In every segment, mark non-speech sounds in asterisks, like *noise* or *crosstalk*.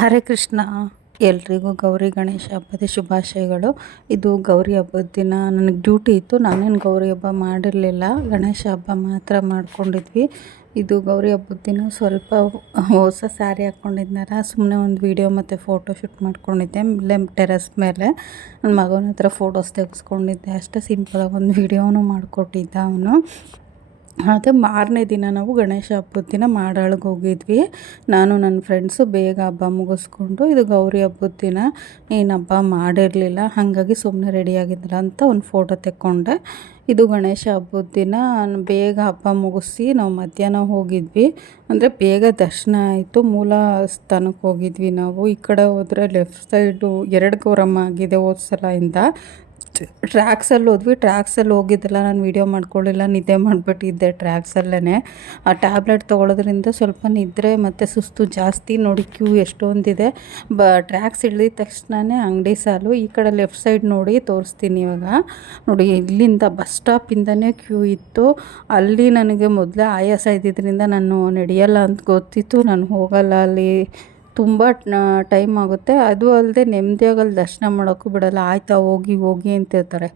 ಹರೇ ಕೃಷ್ಣ. ಎಲ್ರಿಗೂ ಗೌರಿ ಗಣೇಶ ಹಬ್ಬದ ಶುಭಾಶಯಗಳು. ಇದು ಗೌರಿ ಹಬ್ಬದ ದಿನ. ನನಗೆ ಡ್ಯೂಟಿ ಇತ್ತು. ನಾನೇನು ಗೌರಿ ಹಬ್ಬ ಮಾಡಿರಲಿಲ್ಲ. ಗಣೇಶ ಹಬ್ಬ ಮಾತ್ರ ಮಾಡ್ಕೊಂಡಿದ್ವಿ. ಇದು ಗೌರಿ ಹಬ್ಬದ ದಿನ ಸ್ವಲ್ಪ ಹೊಸ ಸ್ಯಾರಿ ಹಾಕ್ಕೊಂಡಿದ್ನಾರ ಸುಮ್ಮನೆ ಒಂದು ವೀಡಿಯೋ ಮತ್ತು ಫೋಟೋ ಶೂಟ್ ಮಾಡ್ಕೊಂಡಿದ್ದೆ. ಲೆಮ್ ಟೆರಸ್ ಮೇಲೆ. ನನ್ನ ಮಗನ ಹತ್ರ ಫೋಟೋಸ್ ತೆಗೆಸ್ಕೊಂಡಿದ್ದೆ. ಅಷ್ಟೇ ಸಿಂಪಲಾಗಿ ಒಂದು ವೀಡಿಯೋನು ಮಾಡಿಕೊಟ್ಟಿದ್ದ ಅವನು. ಮತ್ತು ಮಾರನೇ ದಿನ ನಾವು ಗಣೇಶ ಹಬ್ಬದ ದಿನ ಮಾಡಾಳ್ಗೆ ಹೋಗಿದ್ವಿ. ನಾನು ನನ್ನ ಫ್ರೆಂಡ್ಸು ಬೇಗ ಹಬ್ಬ ಮುಗಿಸ್ಕೊಂಡು, ಇದು ಗೌರಿ ಹಬ್ಬದ ದಿನ ಏನು ಹಬ್ಬ ಮಾಡಿರಲಿಲ್ಲ, ಹಾಗಾಗಿ ಸುಮ್ಮನೆ ರೆಡಿಯಾಗಿದ್ರ ಅಂತ ಒಂದು ಫೋಟೋ ತೆಕ್ಕೊಂಡೆ. ಇದು ಗಣೇಶ ಹಬ್ಬದ ದಿನ ಬೇಗ ಹಬ್ಬ ಮುಗಿಸಿ ನಾವು ಮಧ್ಯಾಹ್ನ ಹೋಗಿದ್ವಿ. ಅಂದರೆ ಬೇಗ ದರ್ಶನ ಆಯಿತು, ಮೂಲ ಸ್ಥಾನಕ್ಕೆ ಹೋಗಿದ್ವಿ ನಾವು. ಈ ಕಡೆ ಹೋದರೆ ಲೆಫ್ಟ್ ಸೈಡು ಎರಡು ಗೌರಮ್ಮ ಆಗಿದೆ ಹೋದ ಸಲ ಟ್ರ್ಯಾಕ್ಸಲ್ಲಿ ಹೋದ್ವಿ. ಟ್ರ್ಯಾಕ್ಸಲ್ಲಿ ಹೋಗಿದ್ದೆಲ್ಲ ನಾನು ವೀಡಿಯೋ ಮಾಡ್ಕೊಳ್ಳಿಲ್ಲ. ನಿದ್ದೆ ಮಾಡಿಬಿಟ್ಟಿದ್ದೆ ಟ್ರ್ಯಾಕ್ಸಲ್ಲೇ ಆ ಟ್ಯಾಬ್ಲೆಟ್ ತೊಗೊಳೋದ್ರಿಂದ ಸ್ವಲ್ಪ ನಿದ್ರೆ ಮತ್ತು ಸುಸ್ತು ಜಾಸ್ತಿ ನೋಡಿ ಕ್ಯೂ ಎಷ್ಟೊಂದಿದೆ. ಬ ಟ್ರ್ಯಾಕ್ಸ್ ಇಳಿದ ತಕ್ಷಣವೇ ಅಂಗಡಿ ಸಾಲು ಈ ಕಡೆ ಲೆಫ್ಟ್ ಸೈಡ್ ನೋಡಿ ತೋರಿಸ್ತೀನಿ ಇವಾಗ. ನೋಡಿ, ಇಲ್ಲಿಂದ ಬಸ್ ಸ್ಟಾಪಿಂದನೇ ಕ್ಯೂ ಇತ್ತು. ಅಲ್ಲಿ ನನಗೆ ಮೊದಲೇ ಆಯಾಸ ಇದ್ದಿದ್ದರಿಂದ ನಾನು ನಡೆಯಲ್ಲ ಅಂತ ಗೊತ್ತಿತ್ತು. ನಾನು ಹೋಗಲ್ಲ ಅಲ್ಲಿ. ತುಂಬ ಟೈಮ್ ಆಗುತ್ತೆ. ಅದು ಅಲ್ಲದೆ ನೆಮ್ಮದಿಯಾಗಲ್ಲಿ ದರ್ಶನ ಮಾಡೋಕ್ಕೂ ಬಿಡಲ್ಲ. ಆಯ್ತಾ, ಹೋಗಿ ಹೋಗಿ ಅಂತ ಅಂತಿರ್ತಾರೆ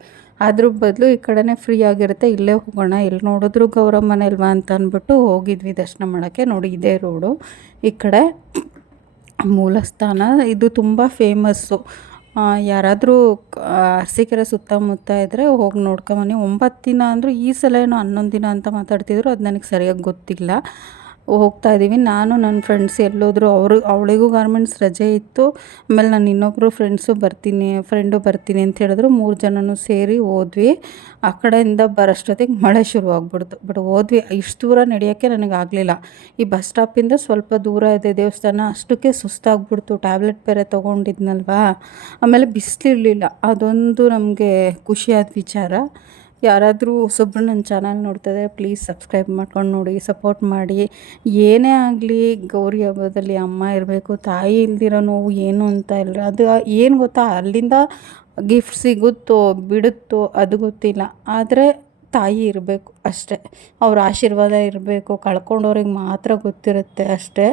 ಅದ್ರ ಬದಲು ಈ ಕಡೆನೇ ಫ್ರೀ ಆಗಿರುತ್ತೆ. ಇಲ್ಲೇ ಹೋಗೋಣ ಎಲ್ಲಿ ನೋಡಿದ್ರು ಗೌರಮ್ಮನೇ ಅಂತ ಅಂದ್ಬಿಟ್ಟು ಹೋಗಿದ್ವಿ ದರ್ಶನ ಮಾಡೋಕ್ಕೆ. ನೋಡಿ, ಇದೇ ರೋಡು ಈ ಕಡೆ ಮೂಲಸ್ಥಾನ. ಇದು ತುಂಬ ಫೇಮಸ್ಸು ಯಾರಾದರೂ ಅರಸಿಕೆರೆ ಸುತ್ತಮುತ್ತ ಇದ್ದರೆ ಹೋಗಿ ನೋಡ್ಕೊಂಬನ್ನಿ ಒಂಬತ್ತು ದಿನ ಅಂದರೂ ಈ ಸಲ ಏನೋ ಹನ್ನೊಂದು ದಿನ ಅಂತ ಮಾತಾಡ್ತಿದ್ರು. ಅದು ನನಗೆ ಸರಿಯಾಗಿ ಗೊತ್ತಿಲ್ಲ. ಹೋಗ್ತಾ ಇದ್ದೀವಿ. ನಾನು, ನನ್ನ ಫ್ರೆಂಡ್ಸ್ ಎಲ್ಲೋದ್ರು ಅವರು, ಅವಳಿಗೂ ಗಾರ್ಮೆಂಟ್ಸ್ ರಜೆ ಇತ್ತು. ಆಮೇಲೆ ನಾನು ಇನ್ನೊಬ್ಬರು ಫ್ರೆಂಡ್ಸು ಬರ್ತೀನಿ ಫ್ರೆಂಡು ಬರ್ತೀನಿ ಅಂತ ಹೇಳಿದ್ರು. ಮೂರು ಜನನೂ ಸೇರಿ ಹೋದ್ವಿ. ಆ ಕಡೆಯಿಂದ ಬರೋಷ್ಟೊತ್ತಿಗೆ ಮಳೆ ಶುರುವಾಗ್ಬಿಡ್ತು. ಬಟ್ ಹೋದ್ವಿ. ಇಷ್ಟು ದೂರ ನಡೆಯೋಕ್ಕೆ ನನಗೆ ಆಗಲಿಲ್ಲ. ಈ ಬಸ್ ಸ್ಟಾಪಿಂದ ಸ್ವಲ್ಪ ದೂರ ಇದೆ ದೇವಸ್ಥಾನ. ಅಷ್ಟಕ್ಕೆ ಸುಸ್ತಾಗ್ಬಿಡ್ತು. ಟ್ಯಾಬ್ಲೆಟ್ ಬೇರೆ ತೊಗೊಂಡಿದ್ನಲ್ವಾ? ಆಮೇಲೆ ಬಿಸಿಲಿರಲಿಲ್ಲ. ಅದೊಂದು ನಮಗೆ ಖುಷಿಯಾದ ವಿಚಾರ. ಯಾರಾದರೂ ಹೊಸೊಬ್ರು ನನ್ನ ಚಾನಲ್ ನೋಡ್ತಿದ್ರೆ ಪ್ಲೀಸ್ ಸಬ್ಸ್ಕ್ರೈಬ್ ಮಾಡ್ಕೊಂಡು ನೋಡಿ, ಸಪೋರ್ಟ್ ಮಾಡಿ. ಏನೇ ಆಗಲಿ, ಗೌರಿ ಹಬ್ಬದಲ್ಲಿ ಅಮ್ಮ ಇರಬೇಕು, ತಾಯಿ ಇಲ್ದಿರೋ ನೋವು ಏನು ಅಂತ ಇಲ್ಲ. ಅದು ಏನು ಗೊತ್ತಾ? ಅಲ್ಲಿಂದ ಗಿಫ್ಟ್ ಸಿಗುತ್ತೋ, ಬಿಡುತ್ತೋ ಅದು ಗೊತ್ತಿಲ್ಲ. ಆದರೆ ತಾಯಿ ಇರಬೇಕು ಅಷ್ಟೇ. ಅವ್ರ ಆಶೀರ್ವಾದ ಇರಬೇಕು, ಕಳ್ಕೊಂಡವ್ರಿಗೆ ಮಾತ್ರ ಗೊತ್ತಿರುತ್ತೆ ಅಷ್ಟೇ.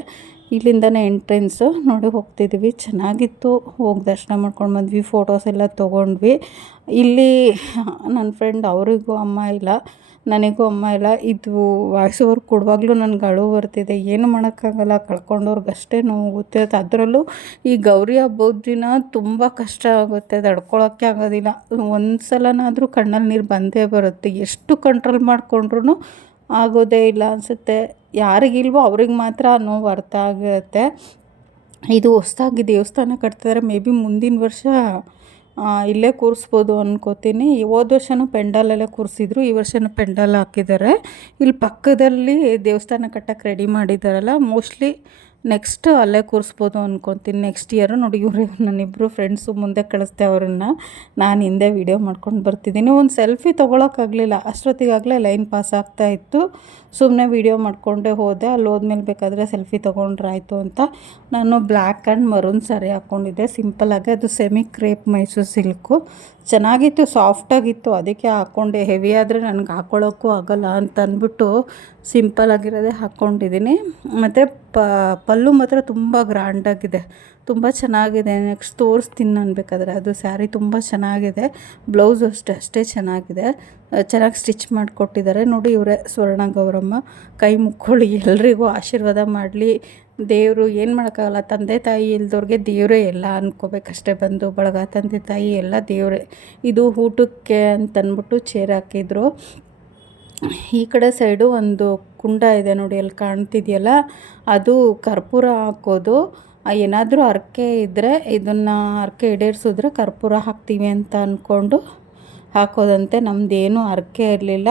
ಇಲ್ಲಿಂದನೇ ಎಂಟ್ರೆನ್ಸು. ನೋಡಿ, ಹೋಗ್ತಿದ್ವಿ. ಚೆನ್ನಾಗಿತ್ತು. ಹೋಗಿ ದರ್ಶನ ಮಾಡ್ಕೊಂಡು ಬಂದ್ವಿ. ಫೋಟೋಸ್ ಎಲ್ಲ ತೊಗೊಂಡ್ವಿ. ಇಲ್ಲಿ ನನ್ನ ಫ್ರೆಂಡ್ ಅವರಿಗೂ ಅಮ್ಮ ಇಲ್ಲ, ನನಗೂ ಅಮ್ಮ ಇಲ್ಲ. ಇದು ವಾಯ್ಸ್ ಓವರ್ ಕೊಡುವಾಗಲೂ ನನಗೆ ಅಳು ಬರ್ತಿದೆ. ಏನು ಮಾಡೋಕ್ಕಾಗಲ್ಲ. ಕಳ್ಕೊಂಡವ್ರಿಗೆ ಅಷ್ಟೇ ನೋವು ಗೊತ್ತಿರುತ್ತೆ. ಅದರಲ್ಲೂ ಈ ಗೌರಿ ಹಬ್ಬದ ದಿನ ತುಂಬ ಕಷ್ಟ ಆಗುತ್ತೆ. ತಡ್ಕೊಳೋಕ್ಕೆ ಆಗೋದಿಲ್ಲ. ಒಂದು ಸಲನಾದರೂ ಕಣ್ಣಲ್ಲಿ ನೀರು ಬಂದೇ ಬರುತ್ತೆ. ಎಷ್ಟು ಕಂಟ್ರೋಲ್ ಮಾಡಿಕೊಂಡ್ರೂ ಆಗೋದೇ ಇಲ್ಲ ಅನಿಸುತ್ತೆ. ಯಾರಿಗಿಲ್ವೋ ಅವ್ರಿಗೆ ಮಾತ್ರ ನೋವು ಅರ್ಥ ಆಗುತ್ತೆ. ಇದು ಹೊಸ್ದಾಗಿ ದೇವಸ್ಥಾನ ಕಟ್ತಿದ್ದಾರೆ ಮೇ ಬಿ ಮುಂದಿನ ವರ್ಷ ಇಲ್ಲೇ ಕೂರಿಸ್ಬೋದು ಅನ್ಕೋತೀನಿ. ಹೋದ ವರ್ಷನೂ ಪೆಂಡಾಲಲ್ಲೇ ಕೂರಿಸಿದ್ರು, ಈ ವರ್ಷನೂ ಪೆಂಡಾಲ್ ಹಾಕಿದ್ದಾರೆ. ಇಲ್ಲಿ ಪಕ್ಕದಲ್ಲಿ ದೇವಸ್ಥಾನ ಕಟ್ಟಕ್ಕೆ ರೆಡಿ ಮಾಡಿದ್ದಾರಲ್ಲ ಮೋಸ್ಟ್ಲಿ ನೆಕ್ಸ್ಟ್ ಅಲ್ಲೇ ಕೂರಿಸ್ಬೋದು ಅಂದ್ಕೊತೀನಿ ನೆಕ್ಸ್ಟ್ ಇಯರು ನೋಡಿ, ಇವರು ನನ್ನಿಬ್ಬರು ಫ್ರೆಂಡ್ಸು ಮುಂದೆ ಕಳಿಸ್ದೆ ಅವ್ರನ್ನ. ನಾನು ಹಿಂದೆ ವೀಡಿಯೋ ಮಾಡ್ಕೊಂಡು ಬರ್ತಿದ್ದೀನಿ ಒಂದು ಸೆಲ್ಫಿ ತೊಗೊಳಕ್ಕಾಗಲಿಲ್ಲ. ಅಷ್ಟೊತ್ತಿಗಾಗಲೇ ಲೈನ್ ಪಾಸ್ ಆಗ್ತಾ ಇತ್ತು. ಸುಮ್ಮನೆ ವೀಡಿಯೋ ಮಾಡಿಕೊಂಡೇ ಹೋದೆ. ಅಲ್ಲಿ ಹೋದ್ಮೇಲೆ ಬೇಕಾದರೆ ಸೆಲ್ಫಿ ತೊಗೊಂಡ್ರಾಯ್ತು ಅಂತ. ನಾನು ಬ್ಲ್ಯಾಕ್ ಆ್ಯಂಡ್ ಮರೂನ್ ಸ್ಯಾರಿ ಹಾಕ್ಕೊಂಡಿದ್ದೆ ಸಿಂಪಲಾಗಿ ಅದು ಸೆಮಿ ಕ್ರೇಪ್ ಮೈಸೂರು ಸಿಲ್ಕು ಚೆನ್ನಾಗಿತ್ತು ಸಾಫ್ಟಾಗಿತ್ತು ಅದಕ್ಕೆ ಹಾಕ್ಕೊಂಡೆ ಹೆವಿ ಆದರೆ ನನಗೆ ಹಾಕ್ಕೊಳ್ಳೋಕ್ಕೂ ಆಗೋಲ್ಲ ಅಂತ ಅಂದ್ಬಿಟ್ಟು ಸಿಂಪಲಾಗಿರೋದೇ ಹಾಕ್ಕೊಂಡಿದ್ದೀನಿ. ಮತ್ತು ಪಲ್ಲು ಮಾತ್ರ ತುಂಬ ಗ್ರ್ಯಾಂಡಾಗಿದೆ ತುಂಬ ಚೆನ್ನಾಗಿದೆ. ನೆಕ್ಸ್ಟ್ ತೋರಿಸ್ತೀನಿ ಅನ್ಬೇಕಾದ್ರೆ ಅದು ಸ್ಯಾರಿ ತುಂಬ ಚೆನ್ನಾಗಿದೆ. ಬ್ಲೌಸ್ ಅಷ್ಟೇ ಅಷ್ಟೇ ಚೆನ್ನಾಗಿದೆ. ಚೆನ್ನಾಗಿ ಸ್ಟಿಚ್ ಮಾಡಿಕೊಟ್ಟಿದ್ದಾರೆ. ನೋಡಿ ಇವರೇ ಸ್ವರ್ಣ ಗೌರಮ್ಮ. ಕೈ ಮುಕ್ಕೊಳ್ಳಿ, ಎಲ್ರಿಗೂ ಆಶೀರ್ವಾದ ಮಾಡಲಿ. ದೇವರು ಏನು ಮಾಡೋಕ್ಕಾಗಲ್ಲ, ತಂದೆ ತಾಯಿ ಇಲ್ದವ್ರಿಗೆ ದೇವರೇ ಎಲ್ಲ ಅಂದ್ಕೋಬೇಕಷ್ಟೇ ಬಂದು ಬಳಗ, ತಂದೆ ತಾಯಿ ಎಲ್ಲ ದೇವರೇ. ಇದು ಊಟಕ್ಕೆ ಅಂತಂದ್ಬಿಟ್ಟು ಚೇರ್ ಹಾಕಿದ್ರು. ಈ ಕಡೆ ಸೈಡು ಒಂದು ಕುಂಡ ಇದೆ ನೋಡಿ, ಅಲ್ಲಿ ಕಾಣ್ತಿದೆಯಲ್ಲ? ಅದು ಕರ್ಪೂರ ಹಾಕೋದು. ಏನಾದರೂ ಹರಕೆ ಇದ್ದರೆ ಇದನ್ನು ಹರಕೆ ಈಡೇರಿಸಿದ್ರೆ ಕರ್ಪೂರ ಹಾಕ್ತೀವಿ ಅಂತ ಅಂದ್ಕೊಂಡು ಹಾಕೋದಂತೆ. ನಮ್ಮದೇನು ಹರಕೆ ಇರಲಿಲ್ಲ,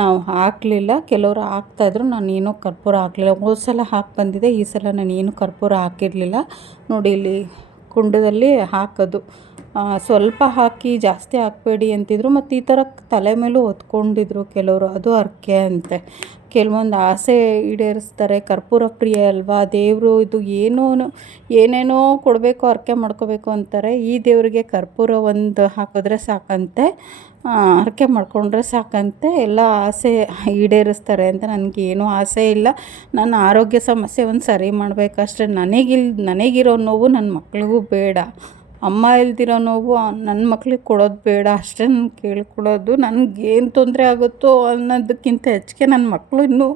ನಾವು ಹಾಕಲಿಲ್ಲ. ಕೆಲವರು ಹಾಕ್ತಾಯಿದ್ರು ನಾನೇನು ಕರ್ಪೂರ ಹಾಕಲಿಲ್ಲ. ಹೋದ ಸಲ ಹಾಕಿ ಬಂದಿದೆ, ಈ ಸಲ ನಾನು ಏನು ಕರ್ಪೂರ ಹಾಕಿರಲಿಲ್ಲ. ನೋಡಿ, ಇಲ್ಲಿ ಕುಂಡದಲ್ಲಿ ಹಾಕೋದು. ಸ್ವಲ್ಪ ಹಾಕಿ ಜಾಸ್ತಿ ಹಾಕಬೇಡಿ ಅಂತಿದ್ರು, ಮತ್ತು ಈ ಥರ ತಲೆ ಮೇಲೂ ಹೊತ್ಕೊಂಡಿದ್ರು ಕೆಲವರು, ಅದು ಹರಕೆ ಅಂತೆ. ಕೆಲವೊಂದು ಆಸೆ ಈಡೇರಿಸ್ತಾರೆ, ಕರ್ಪೂರ ಪ್ರಿಯ ಅಲ್ವಾ? ದೇವರು ಇದು ಏನೋ, ಏನೇನೋ ಕೊಡಬೇಕು, ಹರಕೆ ಮಾಡ್ಕೋಬೇಕು ಅಂತಾರೆ. ಈ ದೇವರಿಗೆ ಕರ್ಪೂರ ಒಂದು ಹಾಕಿದ್ರೆ ಸಾಕಂತೆ. ಹರಕೆ ಮಾಡಿಕೊಂಡ್ರೆ ಸಾಕಂತೆ. ಎಲ್ಲ ಆಸೆ ಈಡೇರಿಸ್ತಾರೆ ಅಂತ ನನಗೇನೂ ಆಸೆ ಇಲ್ಲ. ನನ್ನ ಆರೋಗ್ಯ ಸಮಸ್ಯೆ ಒಂದು ಸರಿ ಮಾಡಬೇಕಷ್ಟೆ. ನನಗಿಲ್, ನನಗಿರೋ ನೋವು ನನ್ನ ಮಕ್ಳಿಗೂ ಬೇಡ. ಅಮ್ಮ ಇಲ್ದಿರೋ ನೋವು ನನ್ನ ಮಕ್ಳಿಗೆ ಕೊಡೋದು ಬೇಡ, ಅಷ್ಟೇ ನಾನು ಕೇಳ್ಕೊಳ್ಳೋದು ನನಗೇನು ತೊಂದರೆ ಆಗುತ್ತೋ ಅನ್ನೋದಕ್ಕಿಂತ ಹೆಚ್ಚಿಗೆ ನನ್ನ ಮಕ್ಕಳು ಇನ್ನೂ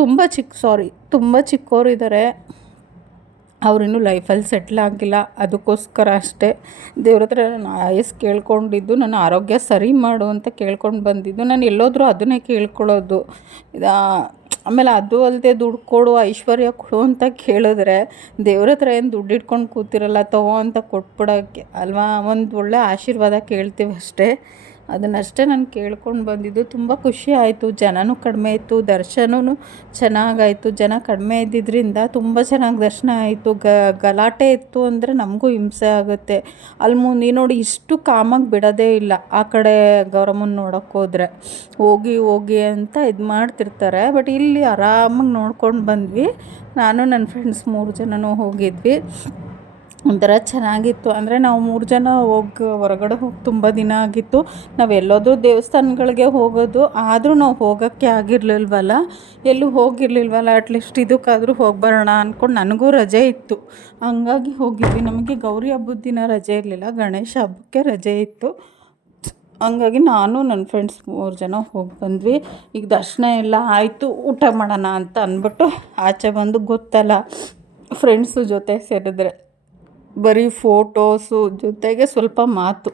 ತುಂಬ ಚಿಕ್ಕ ಸಾರಿ, ತುಂಬ ಚಿಕ್ಕವರಿದ್ದಾರೆ ಅವರಿನ್ನೂ ಲೈಫಲ್ಲಿ ಸೆಟ್ಲ್ ಆಗಿಲ್ಲ, ಅದಕ್ಕೋಸ್ಕರ ಅಷ್ಟೇ. ದೇವ್ರ ಹತ್ರ ನಾನು ಆಯಸ್ ಕೇಳ್ಕೊಂಡಿದ್ದು, ನನ್ನ ಆರೋಗ್ಯ ಸರಿ ಮಾಡು ಅಂತ ಕೇಳ್ಕೊಂಡು ಬಂದಿದ್ದು, ನಾನು ಎಲ್ಲೋದ್ರೂ ಅದನ್ನೇ ಕೇಳ್ಕೊಳ್ಳೋದು. ಇದಾ ಆಮೇಲೆ ಅದು ಅಲ್ಲದೆ ದುಡ್ಡು ಕೊಡು, ಐಶ್ವರ್ಯ ಕೊಡು ಅಂತ ಕೇಳಿದ್ರೆ ದೇವ್ರ ಹತ್ರ ಏನು ದುಡ್ಡು ಇಟ್ಕೊಂಡು ಕೂತಿರಲ್ಲ ತಗೋ ಅಂತ ಕೊಟ್ಬಿಡೋಕ್ಕೆ ಅಲ್ವಾ? ಒಂದು ಒಳ್ಳೆ ಆಶೀರ್ವಾದ ಕೇಳ್ತೀವಿ ಅಷ್ಟೇ. ಅದನ್ನಷ್ಟೇ ನಾನು ಕೇಳ್ಕೊಂಡು ಬಂದಿದ್ದು. ತುಂಬ ಖುಷಿ ಆಯಿತು. ಜನನೂ ಕಡಿಮೆ ಇತ್ತು ದರ್ಶನವೂ ಚೆನ್ನಾಗಾಯಿತು. ಜನ ಕಡಿಮೆ ಇದ್ದಿದ್ದರಿಂದ ತುಂಬ ಚೆನ್ನಾಗಿ ದರ್ಶನ ಆಯಿತು. ಗಲಾಟೆ ಇತ್ತು ಅಂದರೆ ನಮಗೂ ಹಿಂಸೆ ಆಗುತ್ತೆ. ಅಲ್ಲಿ ಮುಂದೆ ನೋಡಿ ಇಷ್ಟು ಕಾಮಾಗಿ ಬಿಡೋದೇ ಇಲ್ಲ. ಆ ಕಡೆ ಗೌರಮ್ಮನ ನೋಡೋಕೆ ಹೋದರೆ. ಹೋಗಿ ಹೋಗಿ ಅಂತ ಇದು ಮಾಡ್ತಿರ್ತಾರೆ. ಬಟ್ ಇಲ್ಲಿ ಆರಾಮಾಗಿ ನೋಡ್ಕೊಂಡು ಬಂದ್ವಿ. ನಾನು ನನ್ನ ಫ್ರೆಂಡ್ಸ್ ಮೂರು ಜನನೂ ಹೋಗಿದ್ವಿ. ಒಂಥರ ಚೆನ್ನಾಗಿತ್ತು. ಅಂದರೆ ನಾವು ಮೂರು ಜನ ಹೋಗಿ ಹೊರಗಡೆ ಹೋಗಿ ತುಂಬ ದಿನ ಆಗಿತ್ತು. ನಾವು ಎಲ್ಲೋದ್ರೂ ದೇವಸ್ಥಾನಗಳಿಗೆ ಹೋಗೋದು, ಆದರೂ ನಾವು ಹೋಗೋಕ್ಕೆ ಆಗಿರಲಿಲ್ವಲ್ಲ? ಎಲ್ಲೂ ಹೋಗಿರಲಿಲ್ವಲ್ಲ? ಅಟ್ಲೀಸ್ಟ್ ಇದಕ್ಕಾದರೂ ಹೋಗಿ ಬರೋಣ ಅಂದ್ಕೊಂಡು ನನಗೂ ರಜೆ ಇತ್ತು. ಹಂಗಾಗಿ ಹೋಗಿದ್ವಿ. ನಮಗೆ ಗೌರಿ ಹಬ್ಬದ ದಿನ ರಜೆ ಇರಲಿಲ್ಲ. ಗಣೇಶ ಹಬ್ಬಕ್ಕೆ ರಜೆ ಇತ್ತು. ಹಂಗಾಗಿ ನಾನು ನನ್ನ ಫ್ರೆಂಡ್ಸ್ ಮೂರು ಜನ ಹೋಗಿ ಬಂದ್ವಿ. ಈಗ ದರ್ಶನ ಎಲ್ಲ ಆಯಿತು. ಊಟ ಮಾಡೋಣ ಅಂತ ಅಂದ್ಬಿಟ್ಟು ಆಚೆ ಬಂದು ಗೊತ್ತಲ್ಲ. ಫ್ರೆಂಡ್ಸು ಜೊತೆ ಸೇರಿದ್ರೆ. ಬರೀ ಫೋಟೋಸು ಜೊತೆಗೆ ಸ್ವಲ್ಪ ಮಾತು.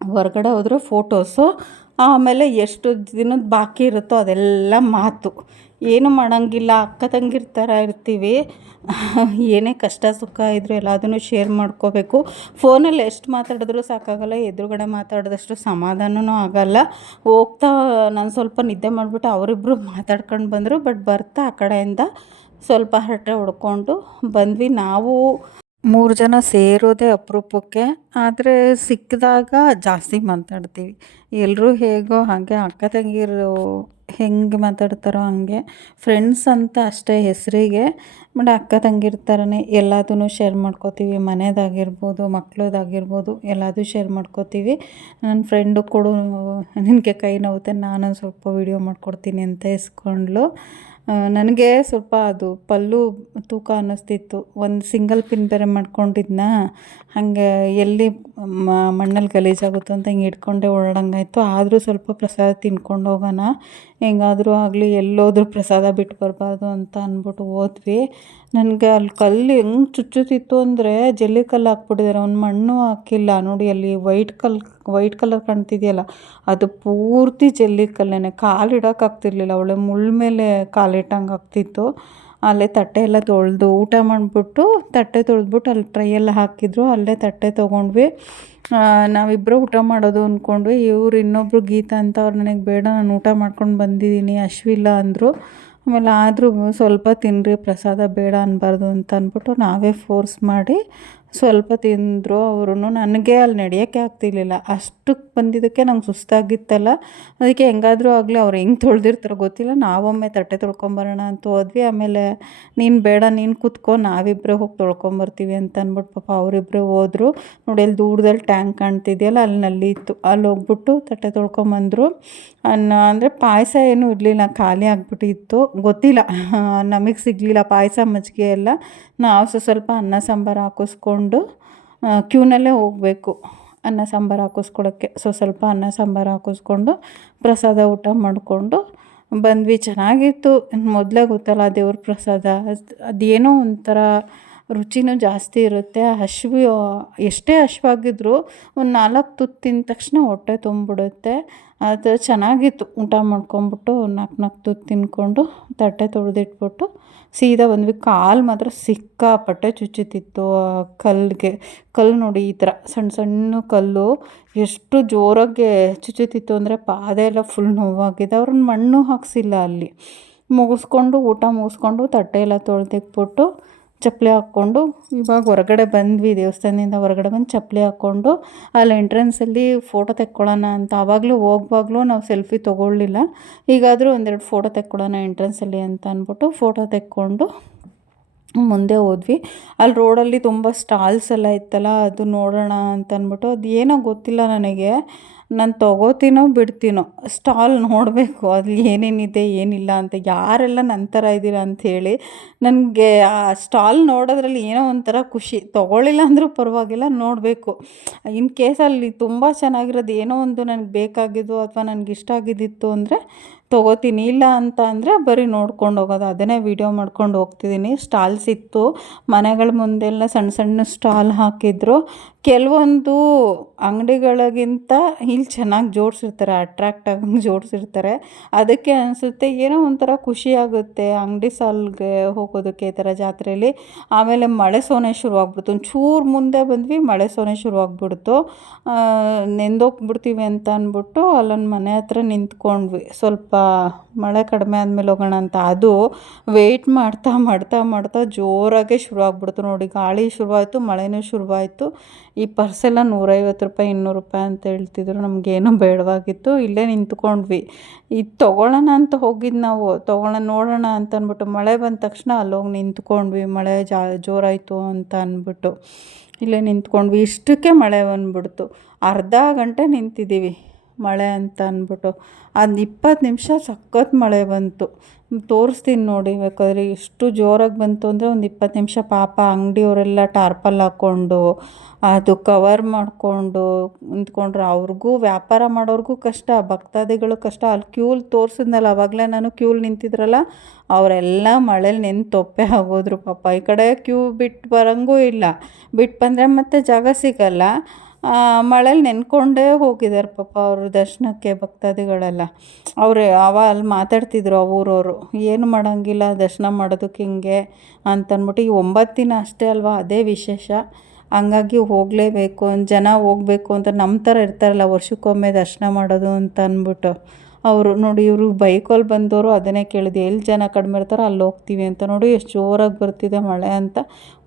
ಹೊರಗಡೆ ಹೋದರೆ ಫೋಟೋಸು, ಆಮೇಲೆ ಎಷ್ಟು ದಿನದ ಬಾಕಿ ಇರುತ್ತೋ ಅದೆಲ್ಲ ಮಾತು. ಏನು ಮಾಡೋಂಗಿಲ್ಲ, ಅಕ್ಕ ತಂಗಿರ ಥರ ಇರ್ತೀವಿ. ಏನೇ ಕಷ್ಟ ಸುಖ ಇದ್ದರೂ ಎಲ್ಲದನ್ನು ಶೇರ್ ಮಾಡ್ಕೋಬೇಕು. ಫೋನಲ್ಲಿ ಎಷ್ಟು ಮಾತಾಡಿದ್ರೂ ಸಾಕಾಗಲ್ಲ, ಎದುರುಗಡೆ ಮಾತಾಡಿದಷ್ಟು ಸಮಾಧಾನವೂ ಆಗಲ್ಲ. ಹೋಗ್ತಾ ನಾನು ಸ್ವಲ್ಪ ನಿದ್ದೆ ಮಾಡಿಬಿಟ್ಟು ಅವರಿಬ್ಬರು ಮಾತಾಡ್ಕೊಂಡು ಬಂದರು, ಬಟ್ ಬರ್ತಾ ಆ ಕಡೆಯಿಂದ ಸ್ವಲ್ಪ ಹರಟೆ ಹೊಡ್ಕೊಂಡು ಬಂದ್ವಿ. ನಾವು ಮೂರು ಜನ ಸೇರೋದೇ ಅಪರೂಪಕ್ಕೆ, ಆದರೆ ಸಿಕ್ಕಿದಾಗ ಜಾಸ್ತಿ ಮಾತಾಡ್ತೀವಿ. ಎಲ್ಲರೂ ಹೇಗೋ ಹಾಗೆ, ಅಕ್ಕ ತಂಗಿರು ಹೆಂಗೆ ಮಾತಾಡ್ತಾರೋ ಹಾಗೆ ಫ್ರೆಂಡ್ಸ್ ಅಂತ ಅಷ್ಟೇ ಹೆಸರಿಗೆ, ಬಟ್ ಅಕ್ಕ ತಂಗಿರ ಥರನೇ ಎಲ್ಲದೂ ಶೇರ್ ಮಾಡ್ಕೋತೀವಿ. ಮನೆಯದಾಗಿರ್ಬೋದು ಮಕ್ಳದಾಗಿರ್ಬೋದು, ಎಲ್ಲದೂ ಶೇರ್ ಮಾಡ್ಕೋತೀವಿ. ನನ್ನ ಫ್ರೆಂಡು ಕೊಡು, ನಿನಗೆ ಕೈ ನೋವುತ್ತೆ ನಾನು ಸ್ವಲ್ಪ ವೀಡಿಯೋ ಮಾಡ್ಕೊಡ್ತೀನಿ ಅಂತ ಇಸ್ಕೊಂಡ್ಳು ನನಗೆ ಸ್ವಲ್ಪ ಅದು ಪಲ್ಲು ತೂಕ ಅನ್ನಿಸ್ತಿತ್ತು. ಒಂದು ಸಿಂಗಲ್ ಪಿನ್ ಬೇರೆ ಮಾಡ್ಕೊಂಡಿದ್ನಾ, ಹಾಗೆ ಎಲ್ಲಿ ಮಣ್ಣಲ್ಲಿ ಗಲೀಜಾಗುತ್ತೋ ಅಂತ ಹಿಂಗೆ ಇಟ್ಕೊಂಡೆ ಓಡಾಡಂಗಾಯ್ತು. ಆದರೂ ಸ್ವಲ್ಪ ಪ್ರಸಾದ ತಿನ್ಕೊಂಡು ಹೋಗೋಣ ಹೆಂಗಾದರೂ ಆಗಲಿ ಎಲ್ಲೋದ್ರೂ ಪ್ರಸಾದ ಬಿಟ್ಟು ಬರಬಾರ್ದು ಅಂತ ಅಂದ್ಬಿಟ್ಟು ಹೋದ್ವಿ. ನನಗೆ ಅಲ್ಲಿ ಕಲ್ಲು ಹೆಂಗೆ ಚುಚ್ಚುತ್ತಿತ್ತು ಅಂದರೆ ಜಲ್ಲಿ ಕಲ್ಲು ಹಾಕ್ಬಿಟ್ಟಿದ್ದಾರೆ ಅವ್ನು ಮಣ್ಣು ಹಾಕಿಲ್ಲ. ನೋಡಿ ಅಲ್ಲಿ ವೈಟ್ ಕಲ್, ವೈಟ್ ಕಲರ್ ಕಾಣ್ತಿದೆಯಲ್ಲ, ಅದು ಪೂರ್ತಿ ಜಲ್ಲಿ ಕಾಲು ಇಡೋಕ್ಕಾಗ್ತಿರ್ಲಿಲ್ಲ ಒಳ್ಳೆ ಮುಳ್ಳು ಮೇಲೆ ಕಾಲಿಟ್ಟಂಗೆ ಆಗ್ತಿತ್ತು. ಅಲ್ಲೇ ತಟ್ಟೆ ಎಲ್ಲ ತೊಳೆದು ಊಟ ಮಾಡಿಬಿಟ್ಟು ತಟ್ಟೆ ತೊಳೆದ್ಬಿಟ್ಟು ಅಲ್ಲಿ ಟ್ರೈ ಎಲ್ಲ ಹಾಕಿದ್ರು, ಅಲ್ಲೇ ತಟ್ಟೆ ತೊಗೊಂಡ್ವಿ. ನಾವಿಬ್ಬರು ಊಟ ಮಾಡೋದು ಅಂದ್ಕೊಂಡ್ವಿ ಇವ್ರು ಇನ್ನೊಬ್ಬರು ಗೀತಾ ಅಂತ ಅವ್ರು ನನಗೆ ಬೇಡ, ನಾನು ಊಟ ಮಾಡ್ಕೊಂಡು ಬಂದಿದ್ದೀನಿ, ಅಶ್ವಿಲ್ಲ ಅಂದರು. ಆಮೇಲೆ ಆದರೂ ಸ್ವಲ್ಪ ತಿನ್ನಿರಿ ಪ್ರಸಾದ ಬೇಡ ಅನ್ನಬಾರ್ದು ಅಂತ ಅಂದ್ಬಿಟ್ಟು ನಾವೇ ಫೋರ್ಸ್ ಮಾಡಿ ಸ್ವಲ್ಪ ತಿಂದರು ಅವರು ನನಗೆ ಅಲ್ಲಿ ನಡೆಯೋಕ್ಕೆ ಆಗ್ತಿರ್ಲಿಲ್ಲ. ಅಷ್ಟಕ್ಕೆ ಬಂದಿದ್ದಕ್ಕೆ ನಂಗೆ ಸುಸ್ತಾಗಿತ್ತಲ್ಲ. ಅದಕ್ಕೆ ಹೆಂಗಾದರೂ ಆಗಲಿ ಅವ್ರು ಹೆಂಗೆ ತೊಳೆದಿರ್ತಾರೋ ಗೊತ್ತಿಲ್ಲ. ನಾವೊಮ್ಮೆ ತಟ್ಟೆ ತೊಳ್ಕೊಂಬರೋಣ ಅಂತ ಹೋದ್ವಿ. ಆಮೇಲೆ, ನೀನು ಬೇಡ, ನೀನು ಕೂತ್ಕೊ ನಾವಿಬ್ಬರೇ ಹೋಗಿ ತೊಳ್ಕೊಂಬರ್ತೀವಿ ಅಂತ ಅಂದ್ಬಿಟ್ಟು ಪಾಪ ಅವರಿಬ್ಬರೇ ಹೋದರು. ನೋಡಿ, ಅಲ್ಲಿ ದೂರದಲ್ಲಿ ಟ್ಯಾಂಕ್ ಕಾಣ್ತಿದೆಯಲ್ಲ, ಅಲ್ಲಿ ನಲ್ಲಿ ಇತ್ತು ಅಲ್ಲಿ ಹೋಗ್ಬಿಟ್ಟು ತಟ್ಟೆ ತೊಳ್ಕೊಂಬಂದರು. ಅನ್ನ, ಅಂದರೆ ಪಾಯಸ ಏನೂ ಇರಲಿಲ್ಲ. ಖಾಲಿ ಆಗಿಬಿಟ್ಟಿತ್ತು. ಗೊತ್ತಿಲ್ಲ. ನಮಗೆ ಸಿಗಲಿಲ್ಲ. ಪಾಯಸ ಮಜ್ಜಿಗೆ ಎಲ್ಲ. ನಾವು ಸಹ ಸ್ವಲ್ಪ ಅನ್ನ ಸಾಂಬಾರು ಹಾಕಿಸ್ಕೊಂಡು ಕ್ಯೂನಲ್ಲೇ ಹೋಗಬೇಕು ಅನ್ನ ಸಾಂಬಾರು ಹಾಕಿಸ್ಕೊಳಕ್ಕೆ. ಸೊ, ಸ್ವಲ್ಪ ಅನ್ನ ಸಾಂಬಾರು ಹಾಕಿಸ್ಕೊಂಡು ಪ್ರಸಾದ ಊಟ ಮಾಡಿಕೊಂಡು ಬಂದ್ವಿ. ಚೆನ್ನಾಗಿತ್ತು. ಮೊದಲೇ ಗೊತ್ತಲ್ಲ ದೇವ್ರ ಪ್ರಸಾದ. ಅದೇನೋ ಒಂಥರ ರುಚಿನೂ ಜಾಸ್ತಿ ಇರುತ್ತೆ. ಹಶ್ವಿ ಎಷ್ಟೇ ಹಶ್ವಾಗಿದ್ರೂ ಒಂದು ನಾಲ್ಕು ತುತ್ತು ತಿಂದ ತಕ್ಷಣ ಹೊಟ್ಟೆ ತುಂಬಿಬಿಡುತ್ತೆ ಅದು ಚೆನ್ನಾಗಿತ್ತು. ಊಟ ಮಾಡ್ಕೊಂಬಿಟ್ಟು ನಾಲ್ಕು ನಾಲ್ಕು ತುತ್ತು ತಿನ್ಕೊಂಡು ತಟ್ಟೆ ತೊಳೆದಿಟ್ಬಿಟ್ಟು ಸೀದಾ ಬಂದ್ವಿ ಕಾಲು ಮಾತ್ರ ಸಿಕ್ಕಾಪಟ್ಟೆ ಚುಚ್ಚುತ್ತಿತ್ತು ಕಲ್ಲಿಗೆ ಕಲ್ಲು ನೋಡಿ ಈ ಥರ ಸಣ್ಣ ಸಣ್ಣ ಕಲ್ಲು ಎಷ್ಟು ಜೋರಾಗಿ ಚುಚ್ಚುತ್ತಿತ್ತು ಅಂದರೆ ಪಾದೆ ಎಲ್ಲ ಫುಲ್ ನೋವಾಗಿದೆ. ಅವ್ರನ್ನ ಮಣ್ಣು ಹಾಕ್ಸಿಲ್ಲ ಅಲ್ಲಿ. ಮುಗಿಸ್ಕೊಂಡು, ಊಟ ಮುಗಿಸ್ಕೊಂಡು ತಟ್ಟೆ ಎಲ್ಲ ತೊಳೆದಿಟ್ಬಿಟ್ಟು ಚಪ್ಪಲಿ ಹಾಕ್ಕೊಂಡು ಇವಾಗ ಹೊರಗಡೆ ಬಂದ್ವಿ, ದೇವಸ್ಥಾನದಿಂದ ಹೊರಗಡೆ ಬಂದು ಚಪ್ಪಲಿ ಹಾಕ್ಕೊಂಡು ಅಲ್ಲಿ ಎಂಟ್ರೆನ್ಸಲ್ಲಿ ಫೋಟೋ ತೆಕ್ಕೊಳ್ಳೋಣ ಅಂತ ಆವಾಗಲೂ ಹೋಗುವಾಗಲೂ ನಾವು ಸೆಲ್ಫಿ ತೊಗೊಳ್ಳಿಲ್ಲ. ಈಗಾದರೂ ಒಂದೆರಡು ಫೋಟೋ ತೆಕ್ಕೊಳ್ಳೋಣ ಎಂಟ್ರೆನ್ಸಲ್ಲಿ ಅಂತ ಅಂದ್ಬಿಟ್ಟು ಫೋಟೋ ತೆಕ್ಕೊಂಡು ಮುಂದೆ ಹೋದ್ವಿ. ಅಲ್ಲಿ ರೋಡಲ್ಲಿ ತುಂಬ ಸ್ಟಾಲ್ಸ್ ಎಲ್ಲ ಇತ್ತಲ್ಲ, ಅದು ನೋಡೋಣ ಅಂತ ಅಂದ್ಬಿಟ್ಟು ಅದು ಏನೋ ಗೊತ್ತಿಲ್ಲ ನನಗೆ. ನಾನು ತೊಗೋತೀನೋ ಬಿಡ್ತೀನೋ ಸ್ಟಾಲ್ ನೋಡಬೇಕು ಅಲ್ಲಿ ಏನೇನಿದೆ, ಏನಿಲ್ಲ ಅಂತ ಯಾರೆಲ್ಲ ನನ್ನ ಥರ ಇದ್ದೀರ ಅಂಥೇಳಿ ನನಗೆ ಆ ಸ್ಟಾಲ್ ನೋಡೋದ್ರಲ್ಲಿ ಏನೋ ಒಂಥರ ಖುಷಿ. ತೊಗೊಳ್ಳಿಲ್ಲ ಅಂದರೂ ಪರವಾಗಿಲ್ಲ, ನೋಡಬೇಕು. ಇನ್ ಕೇಸ್ ಅಲ್ಲಿ ತುಂಬ ಚೆನ್ನಾಗಿರೋದು ಏನೋ ಒಂದು ನನಗೆ ಬೇಕಾಗಿದ್ದು ಅಥವಾ ನನಗೆ ಇಷ್ಟ ಆಗಿದ್ದಿತ್ತು ಅಂದರೆ ತೊಗೋತೀನಿ. ಇಲ್ಲ ಅಂತ ಅಂದರೆ ಬರೀ ನೋಡ್ಕೊಂಡು ಹೋಗೋದು. ಅದನ್ನೇ ವೀಡಿಯೋ ಮಾಡ್ಕೊಂಡು ಹೋಗ್ತಿದ್ದೀನಿ ಸ್ಟಾಲ್ಸ್ ಇತ್ತು. ಮನೆಗಳ ಮುಂದೆಲ್ಲ ಸಣ್ಣ ಸಣ್ಣ ಸ್ಟಾಲ್ ಹಾಕಿದ್ರು. ಕೆಲವೊಂದು ಅಂಗಡಿಗಳಿಗಿಂತ ಇಲ್ಲಿ ಚೆನ್ನಾಗಿ ಜೋಡಿಸಿರ್ತಾರೆ ಅಟ್ರ್ಯಾಕ್ಟ್ ಆಗಿ *laughs* ಜೋಡಿಸಿರ್ತಾರೆ. ಅದಕ್ಕೆ ಅನಿಸುತ್ತೆ, ಏನೋ ಒಂಥರ ಖುಷಿಯಾಗುತ್ತೆ ಅಂಗಡಿ ಸಾಲ್ಗೆ ಹೋಗೋದಕ್ಕೆ ಈ ಥರ ಜಾತ್ರೆಯಲ್ಲಿ ಆಮೇಲೆ ಮಳೆ ಸೋನೆ ಶುರುವಾಗ್ಬಿಡ್ತು. ಒಂಚೂರು ಮುಂದೆ ಬಂದ್ವಿ, ಮಳೆ ಸೋನೆ ಶುರುವಾಗ್ಬಿಡ್ತು. ನೆಂದೋಗ್ಬಿಡ್ತೀವಿ ಅಂತ ಅಂದ್ಬಿಟ್ಟು ಅಲ್ಲೊಂದು ಮನೆ ಹತ್ರ ನಿಂತ್ಕೊಂಡ್ವಿ. ಸ್ವಲ್ಪ ಮಳೆ ಕಡಿಮೆ ಆದಮೇಲೆ ಹೋಗೋಣ ಅಂತ. ಅದು ವೆಯ್ಟ್ ಮಾಡ್ತಾ ಮಾಡ್ತಾ ಮಾಡ್ತಾ ಜೋರಾಗೆ ಶುರುವಾಗ್ಬಿಡ್ತು ನೋಡಿ. ಗಾಳಿ ಶುರುವಾಯಿತು, ಮಳೆನೂ ಶುರುವಾಯಿತು. ಈ ಪರ್ಸೆಲ್ಲ ನೂರೈವತ್ತು ರೂಪಾಯಿ, ಇನ್ನೂರು ರೂಪಾಯಿ ಅಂತ ಹೇಳ್ತಿದ್ರು, ನಮಗೇನು ಬೇಡವಾಗಿತ್ತು. ಇಲ್ಲೇ ನಿಂತ್ಕೊಂಡ್ವಿ. ಇದು ತೊಗೊಳ್ಳೋಣ ಅಂತ ಹೋಗಿದ್ದು ನಾವು. ತೊಗೊಳ್ಳೋಣ ನೋಡೋಣ ಅಂತ ಅಂದ್ಬಿಟ್ಟು ಮಳೆ ಬಂದ ತಕ್ಷಣ ಅಲ್ಲೋಗಿ ನಿಂತ್ಕೊಂಡ್ವಿ. ಮಳೆ ಜಾ, ಜೋರಾಯಿತು ಅಂತ ಅಂದ್ಬಿಟ್ಟು ಇಲ್ಲೇ ನಿಂತ್ಕೊಂಡ್ವಿ. ಇಷ್ಟಕ್ಕೆ ಮಳೆ ಬಂದ್ಬಿಡ್ತು. ಅರ್ಧ ಗಂಟೆ ನಿಂತಿದ್ದೀವಿ ಮಳೆ ಅಂತ ಅಂದ್ಬಿಟ್ಟು. ಅದು ಇಪ್ಪತ್ತು ನಿಮಿಷ ಸಖತ್ ಮಳೆ ಬಂತು. ತೋರಿಸ್ತೀನಿ ನೋಡಿ, ಬೇಕಾದರೆ ಎಷ್ಟು ಜೋರಾಗಿ ಬಂತು ಅಂದರೆ ಒಂದು ಇಪ್ಪತ್ತು ನಿಮಿಷ ಪಾಪ ಅಂಗಡಿಯವರೆಲ್ಲ ಟಾರ್ಪಲ್ ಹಾಕ್ಕೊಂಡು ಅದು ಕವರ್ ಮಾಡಿಕೊಂಡು ನಿಂತ್ಕೊಂಡ್ರೆ ಅವ್ರಿಗೂ ವ್ಯಾಪಾರ ಮಾಡೋರಿಗೂ ಕಷ್ಟ, ಭಕ್ತಾದಿಗಳು ಕಷ್ಟ. ಅಲ್ಲಿ ಕ್ಯೂಲ್ ತೋರಿಸಿದ್ನಲ್ಲ, ಅವಾಗಲೇ ನಾನು ಕ್ಯೂಲ್ ನಿಂತಿದ್ರಲ್ಲ, ಅವರೆಲ್ಲ ಮಳೇಲಿ ನೆಂದು ತೊಪ್ಪೆ ಆಗೋದ್ರು ಪಾಪ. ಈ ಕಡೆ ಕ್ಯೂ ಬಿಟ್ಟು ಬರೋಂಗೂ ಇಲ್ಲ. ಬಿಟ್ಟು ಬಂದರೆ ಮತ್ತೆ ಜಾಗ ಸಿಗಲ್ಲ. ಮಳೇಲಿ ನೆನ್ಕೊಂಡೇ ಹೋಗಿದ್ದಾರೆ ಪಾಪ ಅವರು ದರ್ಶನಕ್ಕೆ ಭಕ್ತಾದಿಗಳೆಲ್ಲ. ಅವರು ಅವ ಅಲ್ಲಿ ಮಾತಾಡ್ತಿದ್ರು ಆ ಊರವರು, ಏನು ಮಾಡೋಂಗಿಲ್ಲ, ದರ್ಶನ ಮಾಡೋದಕ್ಕೆ ಹಿಂಗೆ ಅಂತಂದ್ಬಿಟ್ಟು ಈ ಒಂಬತ್ತು ದಿನ ಅಷ್ಟೇ ಅಲ್ವಾ, ಅದೇ ವಿಶೇಷ. ಹಂಗಾಗಿ ಹೋಗಲೇಬೇಕು, ಜನ ಹೋಗಬೇಕು ಅಂತ ನಮ್ಮ ಥರ ಇರ್ತಾರಲ್ಲ, ವರ್ಷಕ್ಕೊಮ್ಮೆ ದರ್ಶನ ಮಾಡೋದು ಅಂತ ಅಂದ್ಬಿಟ್ಟು ಅವರು ನೋಡಿ ಇವರು ಬೈಕಲ್ಲಿ ಬಂದವರು ಅದನ್ನೇ ಕೇಳಿದೆ ಎಲ್ಲಿ ಜನ ಕಡಿಮೆ ಇರ್ತಾರೋ ಅಲ್ಲಿ ಹೋಗ್ತೀವಿ ಅಂತ. ನೋಡಿ ಎಷ್ಟು ಜೋರಾಗಿ ಬರ್ತಿದೆ ಮಳೆ ಅಂತ